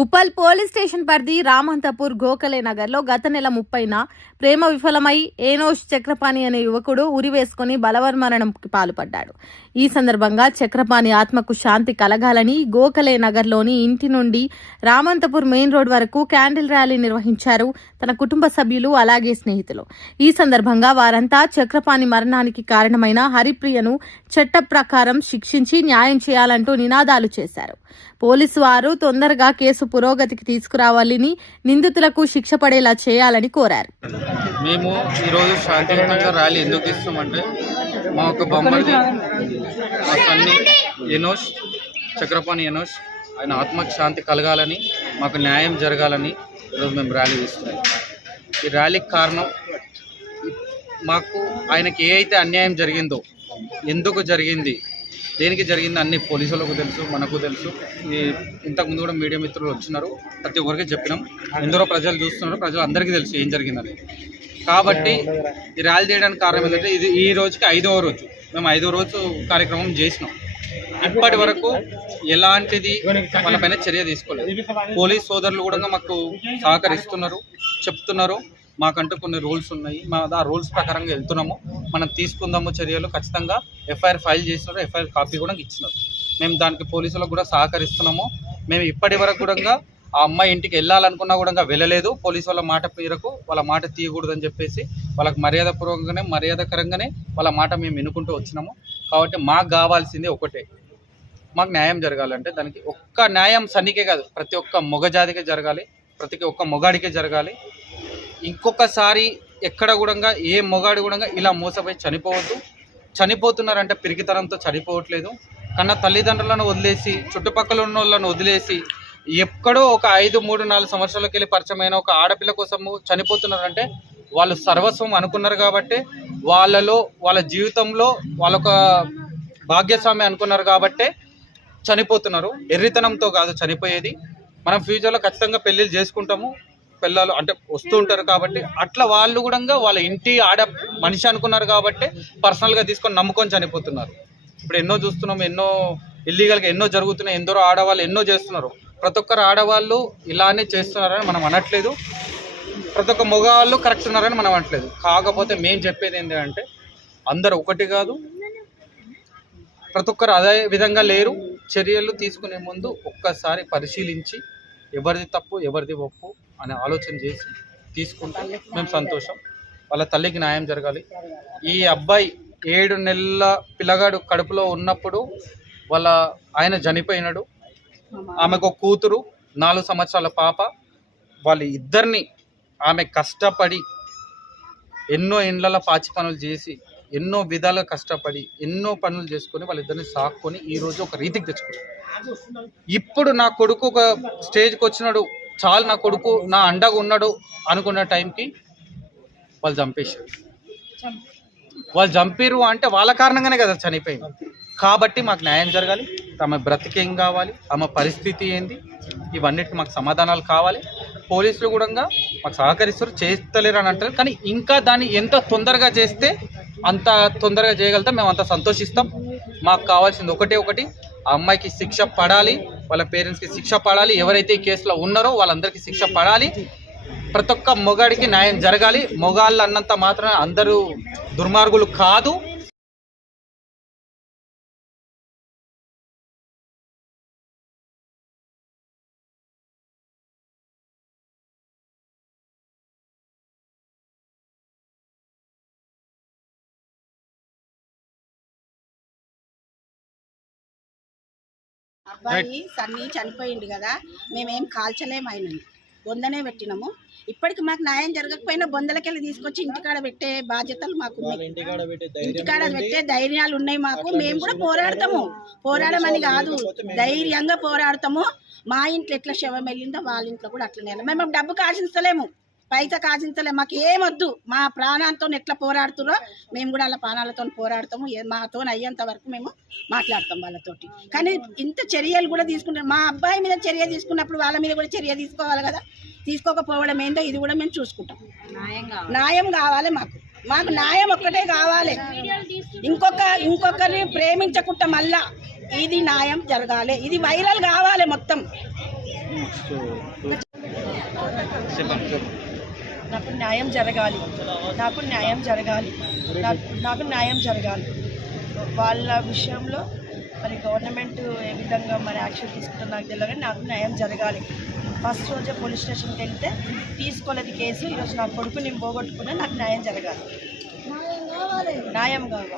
Uppal police station పరిధి రామంతపూర్ గోఖలే నగర్లో గత నెల 30న ప్రేమ విఫలమై ఏనోష్ చక్రపాణి అనే యువకుడు ఉరివేసుకుని బలవన్మరణంకి పాల్పడ్డాడు. ఈ సందర్భంగా చక్రపాణి ఆత్మకు శాంతి కలగాలని గోఖలే నగర్లోని ఇంటి నుండి రామంతపూర్ మెయిన్ రోడ్ వరకు క్యాండిల్ ర్యాలీ నిర్వహించారు తన కుటుంబ సభ్యులు, అలాగే స్నేహితులు. ఈ సందర్భంగా వారంతా చక్రపాణి మరణానికి కారణమైన హరిప్రియను చట్ట ప్రకారం శిక్షించి న్యాయం చేయాలంటూ నినాదాలు చేశారు. పోలీసు వారు తొందరగా కేసు పురోగతికి తీసుకురావాలని, నిందితులకు శిక్ష పడేలా చేయాలని కోరారు. మేము ఈరోజు శాంతియుతంగా ర్యాలీ ఎందుకు తీస్తున్నామంటే మా ఒక బొమ్మది మా సన్ని ఎనోష్ చక్రపాణి ఎనోష్ ఆయన ఆత్మకు శాంతి కలగాలని, మాకు న్యాయం జరగాలని ఈరోజు మేము ర్యాలీ తీస్తున్నాం. ఈ ర్యాలీకి కారణం మాకు ఆయనకి ఏ అయితే అన్యాయం జరిగిందో, ఎందుకు జరిగింది, దేనికి జరిగింది అన్ని పోలీసులకు తెలుసు, మనకు తెలుసు. ఇంతకుముందు కూడా మీడియా మిత్రులు వచ్చినారు, ప్రతి ఒక్కరికి చెప్పినాం. ఎందరో ప్రజలు చూస్తున్నారు, ప్రజలు అందరికీ తెలుసు ఏం జరిగిందని. కాబట్టి ఈ ర్యాలీ చేయడానికి కారణం ఏంటంటే ఇది ఈ రోజుకి 5వ రోజు. మేము 5వ రోజు కార్యక్రమం చేసినాం. ఇప్పటి వరకు ఎలాంటిది వాళ్ళపైన చర్య తీసుకోలేదు. పోలీస్ సోదరులు కూడా మాకు సహకరిస్తున్నారు, చెప్తున్నారు. మాకంటూ కొన్ని రూల్స్ ఉన్నాయి, ఆ రూల్స్ ప్రకారంగా వెళ్తున్నాము. మనం తీసుకుందాము చర్యలు, ఖచ్చితంగా ఎఫ్ఐఆర్ ఫైల్ చేసినారు, ఎఫ్ఐఆర్ కాపీ కూడా ఇచ్చినారు. మేము దానికి పోలీసులకు కూడా సహకరిస్తున్నాము. మేము ఇప్పటి వరకు కూడా ఆ అమ్మాయి ఇంటికి వెళ్ళాలనుకున్నా కూడా వెళ్ళలేదు. పోలీసు వాళ్ళ మాట మేరకు వాళ్ళ మాట తీయకూడదని చెప్పేసి వాళ్ళకి మర్యాదపూర్వకంగానే, మర్యాదకరంగానే వాళ్ళ మాట మేము వినుకుంటూ వచ్చినాము. కాబట్టి మాకు కావాల్సింది ఒకటే, మాకు న్యాయం జరగాలంటే దానికి ఒక్క న్యాయం సన్నికే కాదు, ప్రతి ఒక్క మొగజాతికే జరగాలి, ప్రతి ఒక్క మొగాడికే జరగాలి. ఇంకొకసారి ఎక్కడ కూడా ఏ మొగాడు కూడా ఇలా మోసపోయి చనిపోవద్దు. చనిపోతున్నారంటే పిరికితనంతో చనిపోవట్లేదు. కన్నా తల్లిదండ్రులను వదిలేసి, చుట్టుపక్కల ఉన్న వాళ్ళను వదిలేసి, ఎక్కడో ఒక 5, 3, 4 సంవత్సరాలకి వెళ్ళి పరిచయమైన ఒక ఆడపిల్ల కోసము చనిపోతున్నారంటే వాళ్ళు సర్వస్వం అనుకున్నారు కాబట్టి, వాళ్ళ జీవితంలో వాళ్ళొక భాగ్యస్వామి అనుకున్నారు కాబట్టే చనిపోతున్నారు. ఎర్రితనంతో కాదు చనిపోయేది. మనం ఫ్యూచర్లో ఖచ్చితంగా పెళ్ళిళ్ళు చేసుకుంటాము, పిల్లలు అంటే వస్తూ ఉంటారు కాబట్టి అట్లా వాళ్ళు కూడా వాళ్ళ ఇంటి ఆడ మనిషి అనుకున్నారు కాబట్టి పర్సనల్గా తీసుకొని నమ్ముకొని చనిపోతున్నారు. ఇప్పుడు ఎన్నో చూస్తున్నాం, ఎన్నో ఇల్లీగల్గా ఎన్నో జరుగుతున్నాయి, ఎందరో ఆడవాళ్ళు ఎన్నో చేస్తున్నారు. ప్రతి ఒక్కరు ఆడవాళ్ళు ఇలానే చేస్తున్నారని మనం అనట్లేదు, ప్రతి ఒక్క మగవాళ్ళు కరెక్ట్ ఉన్నారని మనం అనట్లేదు. కాకపోతే మేము చెప్పేది ఏంటంటే అందరు ఒకటి కాదు, ప్రతి ఒక్కరు అదే విధంగా లేరు. చర్యలు తీసుకునే ముందు ఒక్కసారి పరిశీలించి ఎవరిది తప్పు ఎవరిది ఒప్పు అనే ఆలోచన చేసి తీసుకుంటే మేము సంతోషం. వాళ్ళ తల్లికి న్యాయం జరగాలి. ఈ అబ్బాయి 7 నెలల పిల్లగాడు కడుపులో ఉన్నప్పుడు వాళ్ళ ఆయన చనిపోయినాడు. ఆమెకు ఒక కూతురు, 4 సంవత్సరాల పాప. వాళ్ళ ఇద్దరిని ఆమె కష్టపడి ఎన్నో ఇండ్ల పాచి పనులు చేసి, ఎన్నో విధాలుగా కష్టపడి ఎన్నో పనులు చేసుకొని వాళ్ళిద్దరిని సాక్కొని ఈరోజు ఒక రీతికి తెచ్చుకున్నారు. ఇప్పుడు నా కొడుకు ఒక స్టేజ్కి వచ్చినాడు, చాలు నా కొడుకు నా అండగా ఉన్నాడు అనుకున్న టైంకి వాళ్ళు చంపేశారు. వాళ్ళు చంపారు అంటే వాళ్ళ కారణంగానే కదా చనిపోయింది. కాబట్టి మాకు న్యాయం జరగాలి. ఆమె బ్రతికేం కావాలి, ఆమె పరిస్థితి ఏంది, ఇవన్నిటికి మాకు సమాధానాలు కావాలి. పోలీసులు కూడా మాకు సహకరిస్తారు, చేస్తలేరు అని అంటారు. కానీ ఇంకా దాన్ని ఎంత తొందరగా చేస్తే అంత తొందరగా చేయగలుగుతాం, మేము అంత సంతోషిస్తాం. మాకు కావాల్సింది ఒకటి, ఆ అమ్మాయికి శిక్ష పడాలి, వాళ్ళ పేరెంట్స్కి శిక్ష పడాలి, ఎవరైతే ఈ కేసులో ఉన్నారో వాళ్ళందరికీ శిక్ష పడాలి. ప్రతి ఒక్క మొగాడికి న్యాయం జరగాలి. మొగాళ్ళు అన్నంత మాత్రం అందరూ దుర్మార్గులు కాదు. అబ్బాయి సన్నీ చనిపోయింది కదా, మేమేం కాల్చలేము, ఆయనని బొందనే పెట్టినాము. ఇప్పటికి మాకు న్యాయం జరగకపోయినా బొందలకెళ్ళి తీసుకొచ్చి ఇంటికాడ పెట్టే బాధ్యతలు మాకు ఉన్నాయి, ఇంటికాడ పెట్టే ధైర్యాలు ఉన్నాయి మాకు. మేము కూడా పోరాడతాము, పోరాడమని కాదు, ధైర్యంగా పోరాడతాము. మా ఇంట్లో ఎట్లా శవం వెళ్ళిందో వాళ్ళ ఇంట్లో కూడా అట్లనే. మేము డబ్బు కాశించలేము, పైసా కాశించలేము, మాకు ఏమొద్దు. మా ప్రాణాలతో ఎట్లా పోరాడుతురో మేము కూడా అలా ప్రాణాలతో పోరాడతాము. మాతో అయ్యేంత వరకు మేము మాట్లాడతాం వాళ్ళతోటి. కానీ ఇంత చర్యలు కూడా తీసుకుంటాం. మా అబ్బాయి మీద చర్య తీసుకున్నప్పుడు వాళ్ళ మీద కూడా చర్య తీసుకోవాలి కదా. తీసుకోకపోవడం ఏందో ఇది కూడా మేము చూసుకుంటాం. న్యాయం కావాలి మాకు న్యాయం ఒక్కటే కావాలి. ఇంకొకరిని ప్రేమించకుండా మళ్ళా ఇది న్యాయం జరగాలి, ఇది వైరల్ కావాలి మొత్తం. నాకు న్యాయం జరగాలి, నాకు న్యాయం జరగాలి, నాకు న్యాయం జరగాలి. వాళ్ళ విషయంలో మరి గవర్నమెంట్ ఏ విధంగా మరి యాక్షన్ తీసుకుంటారో నాకు తెలియదు, కానీ నాకు న్యాయం జరగాలి. ఫస్ట్ రోజే పోలీస్ స్టేషన్కి వెళ్తే తీసుకోలేదు కేసు. ఈరోజు నా కొడుకు నేను పోగొట్టుకున్నా, నాకు న్యాయం జరగాలి, న్యాయం కావాలి.